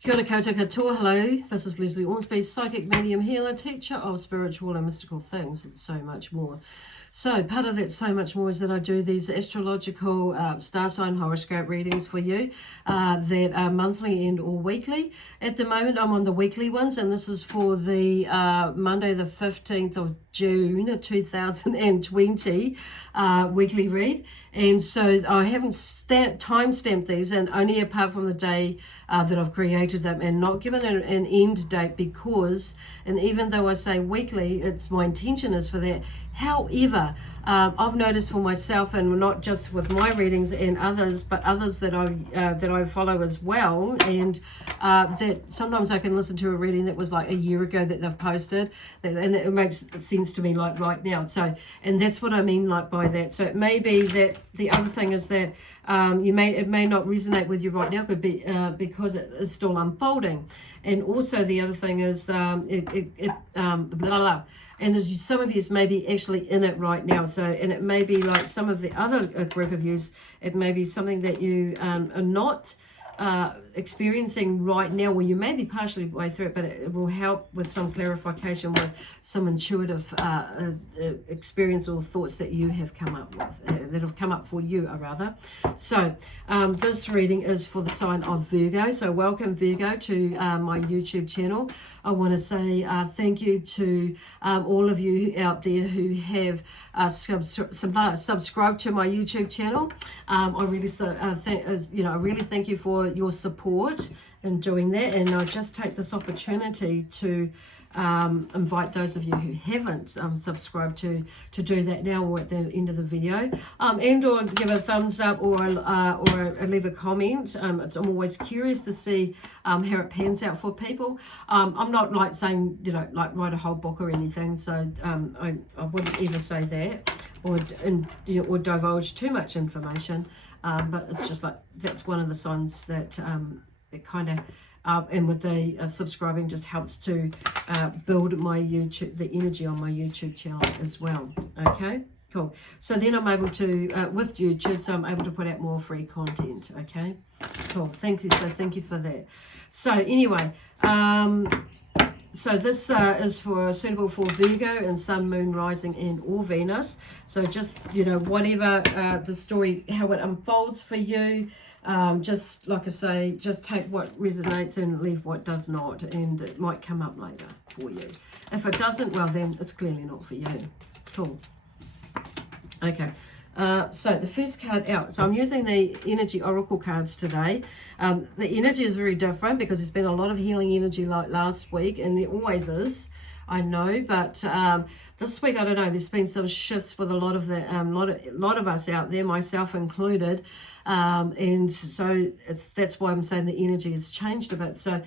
Kia ora koutou katoa, hello. This is Lesley Ormsby, psychic medium healer, teacher of spiritual and mystical things, and so much more. So part of that so much more is that I do these astrological star sign horoscope readings for you that are monthly and or weekly. At the moment I'm on the weekly ones, and this is for the Monday the 15th of June 2020 weekly read. And so I haven't time stamped these, and only apart from the day that I've created them, and not given an end date, because, and even though I say weekly, it's my intention is for that. However, I've noticed for myself, and not just with my readings and others, but others that I follow as well, and that sometimes I can listen to a reading that was like a year ago that they've posted, and it makes sense to me like right now. So, and that's what I mean like by that. So it may be that the other thing is that it may not resonate with you right now, could be because it is still unfolding. And also the other thing is blah, blah, blah. And there's some of you may be actually in it right now. So, and it may be like some of the other group of yous, it may be something that you are not experiencing right now, or you may be partially way through it, but it will help with some clarification with some intuitive experience or thoughts that you have come up with, that have come up for you, rather. So this reading is for the sign of Virgo. So welcome, Virgo, to my YouTube channel. I want to say thank you to all of you out there who have subscribed to my YouTube channel. I really thank you for your support in doing that, and I just take this opportunity to invite those of you who haven't subscribed to do that now, or at the end of the video, and or give a thumbs up, or leave a comment. I'm always curious to see how it pans out for people. I'm not like saying, like write a whole book or anything, so I wouldn't ever say that, or divulge too much information. But it's just like, that's one of the signs that it kind of, and with the subscribing just helps to build my YouTube, the energy on my YouTube channel as well. Okay, cool. So then I'm able to, with YouTube, so I'm able to put out more free content. Okay, cool. Thank you. So thank you for that. So anyway, so this is suitable for Virgo and Sun, Moon, Rising, and or Venus. So just, whatever the story, how it unfolds for you, just like I say, just take what resonates and leave what does not, and it might come up later for you. If it doesn't, well then it's clearly not for you. Cool. Okay. So the first card out, so I'm using the energy oracle cards today. The energy is very different because there's been a lot of healing energy like last week, and there always is, I know, but this week, I don't know, there's been some shifts with a lot of the lot of us out there, myself included, and so that's why I'm saying the energy has changed a bit. So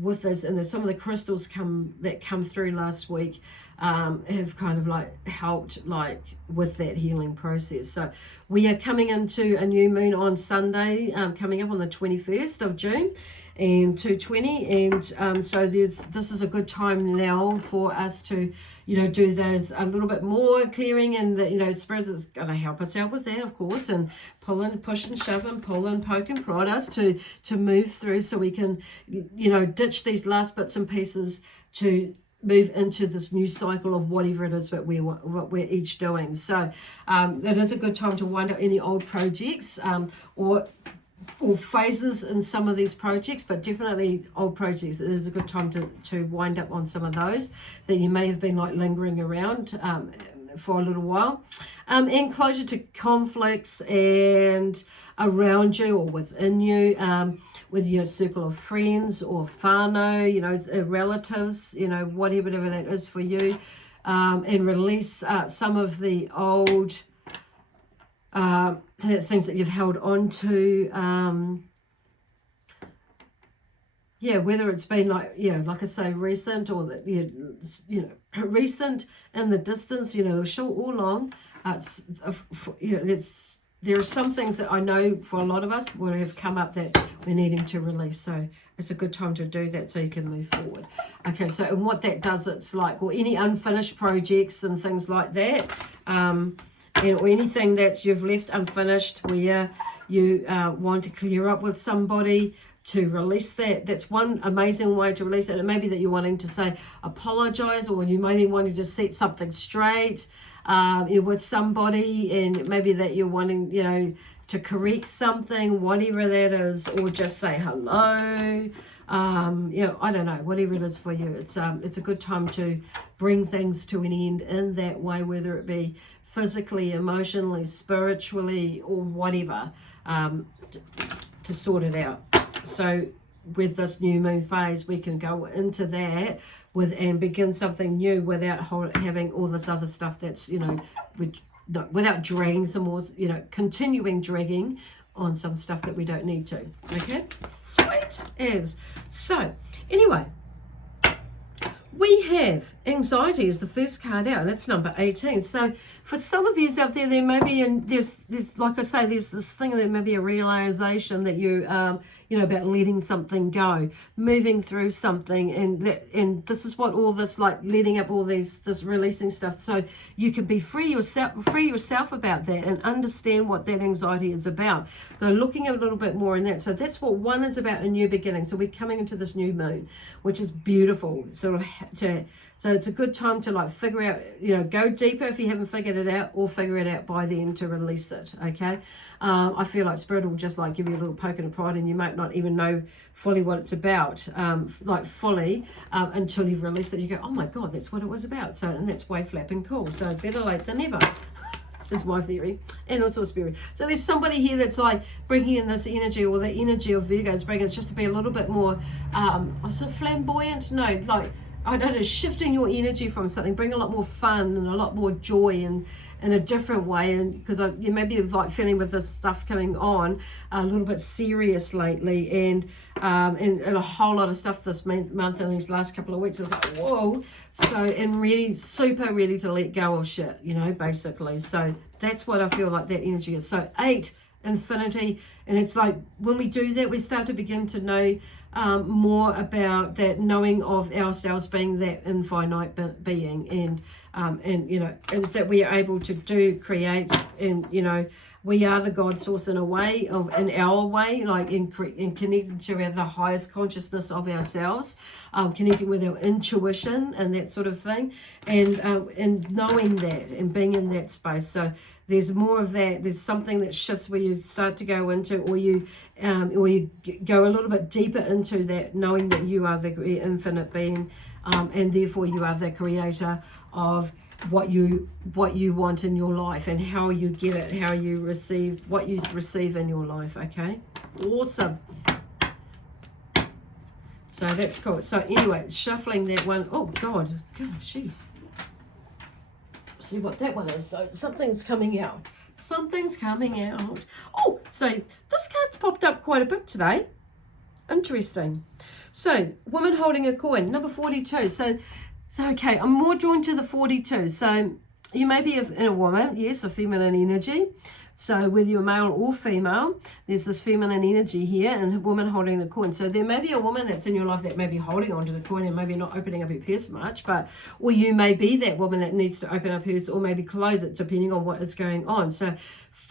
with this, and some of the crystals that come through last week have kind of like helped like with that healing process. So we are coming into a new moon on Sunday, coming up on the 21st of June and 220, and so this is a good time now for us to do those a little bit more clearing, and the Spirit is going to help us out with that, of course, and pull and push and shove and pull and poke and prod us to move through, so we can ditch these last bits and pieces to move into this new cycle of whatever it is that what we're each doing. So it is a good time to wind up any old projects or phases in some of these projects, but definitely old projects. It is a good time to wind up on some of those that you may have been like lingering around for a little while, and closure to conflicts and around you or within you, with your circle of friends or whānau, relatives, whatever that is for you, and release some of the old things that you've held on to, whether it's been like I say, recent, or that recent in the distance, short or long. There are some things that I know for a lot of us would have come up that we're needing to release. So it's a good time to do that so you can move forward. Okay, so and what that does, it's like, or any unfinished projects and things like that, or anything that you've left unfinished where you want to clear up with somebody, to release that. That's one amazing way to release it. It may be that you're wanting to say apologize, or you might be wanting to set something straight. You're with somebody, and maybe that you're wanting, you know, to correct something, whatever that is, or just say hello. You know, I don't know, whatever it is for you. It's a good time to bring things to an end in that way, whether it be physically, emotionally, spiritually, or whatever, to sort it out. So with this new moon phase, we can go into that and begin something new without having all this other stuff that's, you know, without dragging some more, you know, continuing dragging on some stuff that we don't need to. Okay, sweet as. So anyway, we have anxiety as the first card out. That's number 18. So for some of you out there, there may be, there's like I say, there's this thing, there may be a realization that you you know, about letting something go, moving through something, and this is what all this, like letting up all this releasing stuff, so you can be free yourself about that and understand what that anxiety is about. So looking a little bit more in that. So that's what one is about, a new beginning. So we're coming into this new moon, which is beautiful. So it's a good time to like figure out, you know, go deeper if you haven't figured it out, or figure it out by then to release it. Okay. I feel like Spirit will just like give you a little poke in the pride, and you might not even know fully what it's about, like fully, until you've released it. You go, oh my God, that's what it was about. So, and that's way flapping cool. So better late than never. Is my theory, and also spirit. So there's somebody here that's like bringing in this energy, or the energy of Virgo is bringing. It's just to be a little bit more, also flamboyant. No, like, I don't know, shifting your energy from something, bring a lot more fun and a lot more joy, and in a different way. And because you maybe have like feeling with this stuff coming on a little bit serious lately, and a whole lot of stuff this month and these last couple of weeks is like, whoa. So, and really super ready to let go of shit, you know, basically. So that's what I feel like that energy is. So 8, infinity, and it's like when we do that, we start to begin to know more about that knowing of ourselves being that infinite being, and you know, and that we are able to create, and you know, we are the God source in a way, in our way, like in connecting to the highest consciousness of ourselves, connecting with our intuition and that sort of thing, and knowing that and being in that space. So there's more of that. There's something that shifts where you start to go into, or you go a little bit deeper into that, knowing that you are the infinite being, and therefore you are the creator of what you want in your life, and how you get it, how you receive what you receive in your life. Okay, awesome. So that's cool. So anyway, shuffling that one. Oh God, jeez. See what that one is. So something's coming out. Something's coming out. Oh, so this card's popped up quite a bit today. Interesting. So, woman holding a coin, number 42. So okay, I'm more drawn to the 42. So you may be in a woman, yes, a feminine energy. So whether you're male or female, there's this feminine energy here, and a woman holding the coin. So there may be a woman that's in your life that may be holding onto the coin and maybe not opening up her purse much, or you may be that woman that needs to open up hers or maybe close it, depending on what is going on. So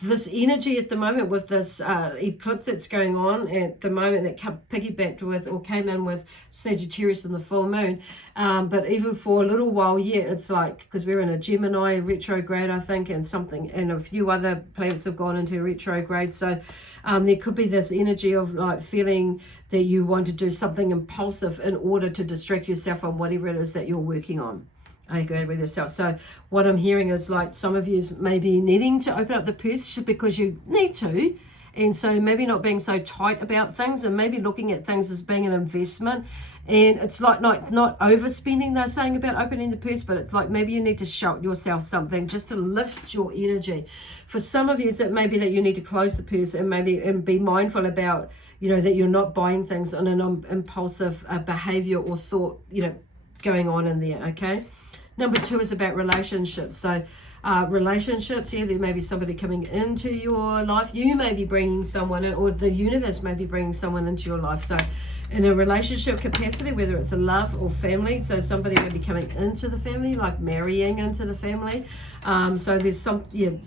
this energy at the moment with this eclipse that's going on at the moment, that piggybacked with or came in with Sagittarius in the full moon, but even for a little while, yeah, it's like, because we're in a Gemini retrograde, I think, and a few other planets have gone into retrograde. So there could be this energy of like feeling that you want to do something impulsive in order to distract yourself from whatever it is that you're working on. I agree with yourself. So what I'm hearing is like some of you may be needing to open up the purse just because you need to, and so maybe not being so tight about things, and maybe looking at things as being an investment. And it's like not overspending, they're saying, about opening the purse, but it's like maybe you need to shout yourself something just to lift your energy. For some of you, it may be that you need to close the purse and be mindful about, you know, that you're not buying things on an impulsive behavior or thought, you know, going on in there. Okay. Number 2 is about relationships. So relationships. Yeah, there may be somebody coming into your life. You may be bringing someone in, or the universe may be bringing someone into your life. So in a relationship capacity, whether it's a love or family, so somebody may be coming into the family, like marrying into the family. So there's some,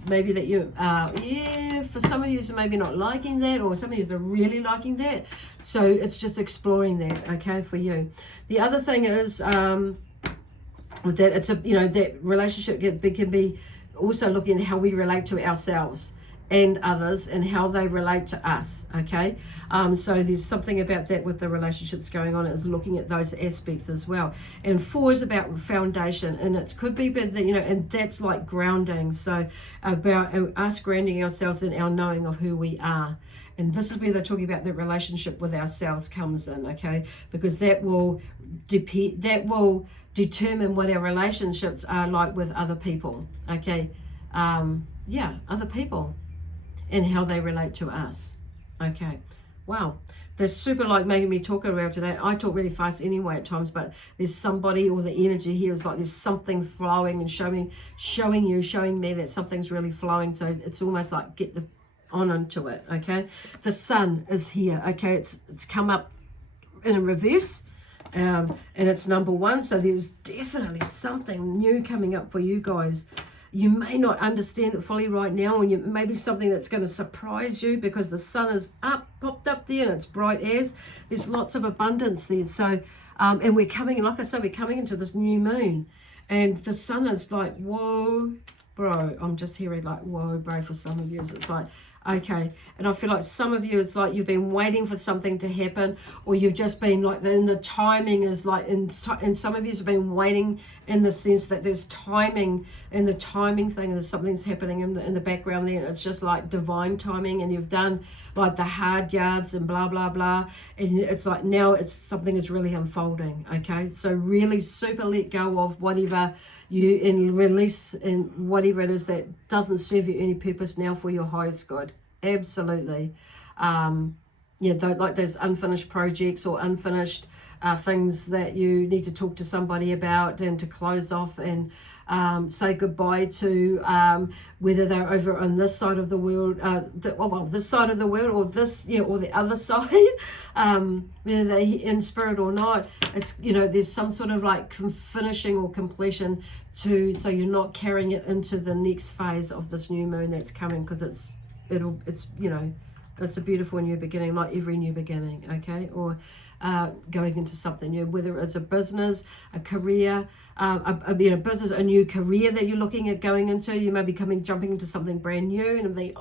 maybe that you, for some of you, so maybe not liking that, or some of you are really liking that. So it's just exploring that, okay, for you. The other thing is, with that, it's that relationship can be also looking at how we relate to ourselves and others and how they relate to us, okay? So there's something about that with the relationships going on, is looking at those aspects as well. And 4 is about foundation, and it could be, but and that's like grounding. So about us grounding ourselves in our knowing of who we are. And this is where they're talking about the relationship with ourselves comes in, okay? Because that will determine what our relationships are like with other people, okay? Other people and how they relate to us, okay? Wow, that's super like making me talk around today. I talk really fast anyway at times, but there's somebody, or the energy here is like there's something flowing and showing me that something's really flowing. So it's almost like get the on into it, okay? The sun is here, okay? It's come up in a reverse. And it's number 1, so there's definitely something new coming up for you guys. You may not understand it fully right now, and it may be something that's going to surprise you, because the sun is popped up there, and it's bright as. There's lots of abundance there. So, and we're coming, like I said, we're coming into this new moon, and the sun is like, whoa, bro. I'm just hearing like, whoa, bro, for some of you. It's like, okay. And I feel like some of you, it's like you've been waiting for something to happen, or you've just been like, the timing is like, and some of you have been waiting in the sense that there's timing, and the timing thing, there's something's happening in the background there, and it's just like divine timing, and you've done like the hard yards and blah blah blah, and it's like now it's something is really unfolding, okay? So really super let go of whatever you, and release and whatever it is that doesn't serve you any purpose now for your highest good. Absolutely. Like those unfinished projects or unfinished things that you need to talk to somebody about, and to close off and say goodbye to, whether they're over on this side of the world, this side of the world, or this, or the other side, whether they're in spirit or not. It's, there's some sort of like finishing or completion so you're not carrying it into the next phase of this new moon that's coming, because it's a beautiful new beginning, like every new beginning, okay? Or going into something new, whether it's a business, a career, a business, a new career that you're looking at going into. You may be jumping into something brand new, and think,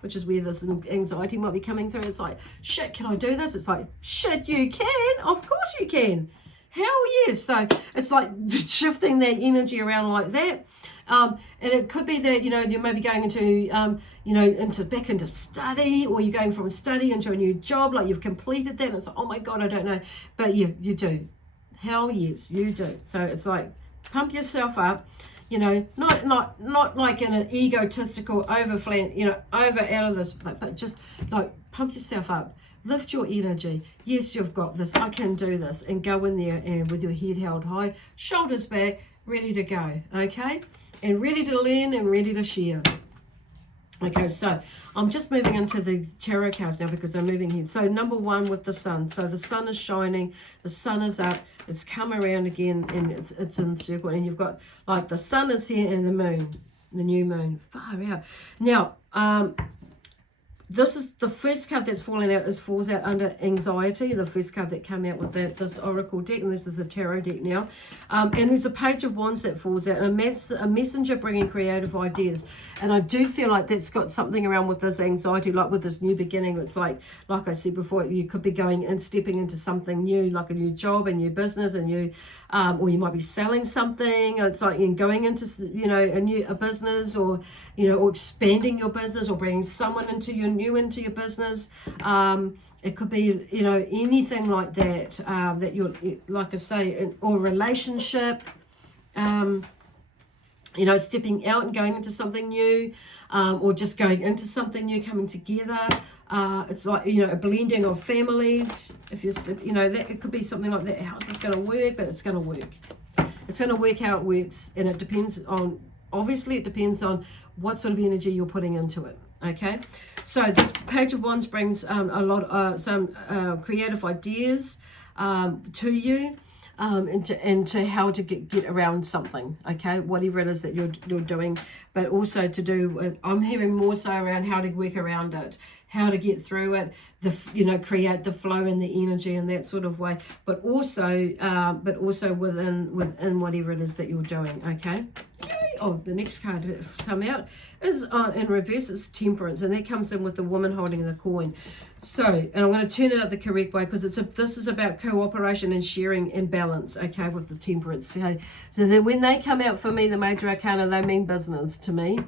which is where this anxiety might be coming through. It's like, shit, can I do this? It's like, shit, you can. Of course you can. Hell yes. So it's like shifting that energy around like that. And it could be that, you may be going into, back into study, or you're going from study into a new job, like you've completed that, and it's like, oh my God, I don't know. But you do. Hell yes, you do. So it's like, pump yourself up, not like in an egotistical over out of this, but just like pump yourself up. Lift your energy. Yes, you've got this. I can do this. And go in there and with your head held high, shoulders back, ready to go. Okay? And ready to learn and ready to share. Okay, so I'm just moving into the tarot cards now, because they're moving here. So number 1 with the sun. So the sun is shining. The sun is up. It's come around again, and it's in the circle. And you've got like the sun is here, and the moon, the new moon. Far out. Now, this is the first card that's fallen out, falls out under anxiety. The first card that came out with this oracle deck, and this is a tarot deck now. And there's a page of wands that falls out, and a messenger bringing creative ideas. And I do feel like that's got something around with this anxiety, like with this new beginning. It's like I said before, you could be going and stepping into something new, like a new job, a new business, a new, or you might be selling something. It's like going into, a business, or, or expanding your business, or bringing someone into your business. It could be, anything like that, that you're, like I say, or relationship, stepping out and going into something new, or just going into something new, coming together. It's like, a blending of families. If you're, that it could be something like that. How's this going to work? But it's going to work. It's going to work how it works, and it depends on obviously it depends on what sort of energy you're putting into it. Okay, so this Page of Wands brings a lot some creative ideas to you, into how to get around something, okay, whatever it is that you're doing, but also to do with, I'm hearing more so around how to work around it, how to get through it, create the flow and the energy in that sort of way, but also within whatever it is that you're doing, okay. Oh, the next card to come out is in reverse, it's Temperance, and that comes in with the woman holding the coin. So, and I'm going to turn it up the correct way, because this is about cooperation and sharing and balance, okay, with the Temperance. Okay? So that when they come out for me, the Major Arcana, they mean business to me,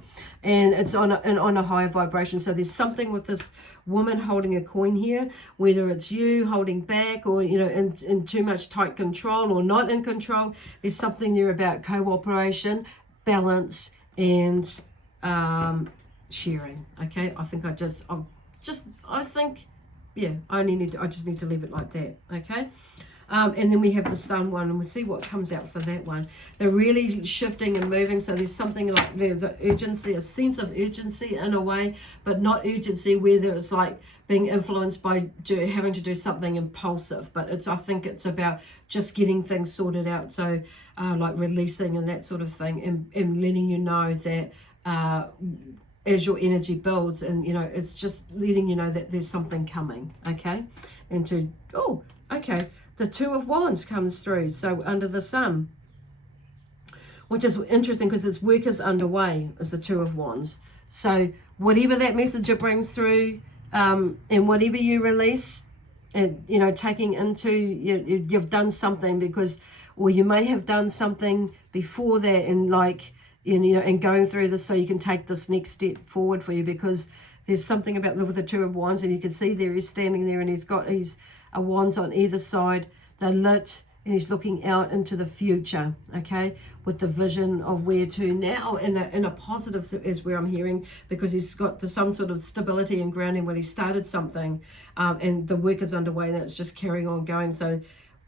and it's on a higher vibration. So there's something with this woman holding a coin here, whether it's you holding back, or in too much tight control, or not in control. There's something there about cooperation, balance, and sharing. Okay, I think I just need to leave it like that. Okay. And then we have the Sun one, and we'll see what comes out for that one. They're really shifting and moving, so there's something like there's the urgency, a sense of urgency in a way, but not urgency where it's like being influenced by having to do something impulsive, but I think it's about just getting things sorted out, so like releasing and that sort of thing, and letting you know that as your energy builds, and it's just letting you know that there's something coming, okay. And the Two of Wands comes through, so under the Sun, which is interesting because this work is underway, is the Two of Wands. So whatever that message it brings through, and whatever you release, and taking into, you've done something, or you may have done something before that, and and going through this so you can take this next step forward for you, because there's something about with the Two of Wands, and you can see there he's standing there, and he's a wands on either side, they're lit, and he's looking out into the future, okay, with the vision of where to now, in a positive is where I'm hearing, because he's got some sort of stability and grounding when he started something, and the work is underway, and it's just carrying on going. So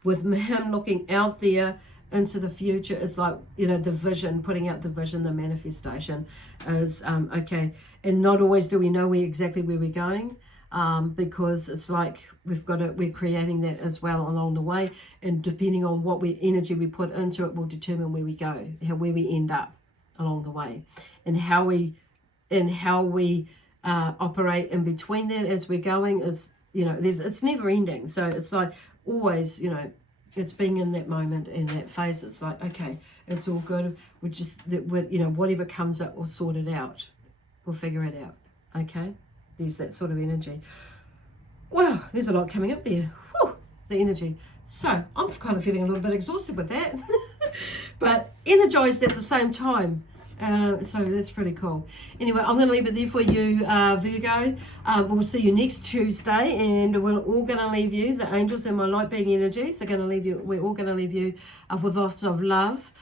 with him looking out there into the future, it's like, the vision, putting out the vision, the manifestation is okay. And not always do we know exactly where we're going, because it's like we're creating that as well along the way, and depending on what energy we put into it will determine where we go, where we end up along the way, and how we operate in between that as we're going is, it's never ending. So it's like always, it's being in that moment, in that phase. It's like, okay, it's all good. We just, whatever comes up, we'll sort it out. We'll figure it out. Okay. There's that sort of energy. Wow, there's a lot coming up there. Whew, the energy. So I'm kind of feeling a little bit exhausted with that, but energized at the same time. So that's pretty cool. Anyway, I'm going to leave it there for you, Virgo. We'll see you next Tuesday, and we're all going to leave you, the angels and my light being energies, they're going to leave you, we're all going to leave you with lots of love,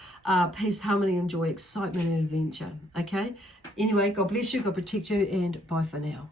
peace, harmony, and joy, excitement, and adventure. Okay? Anyway, God bless you, God protect you, and bye for now.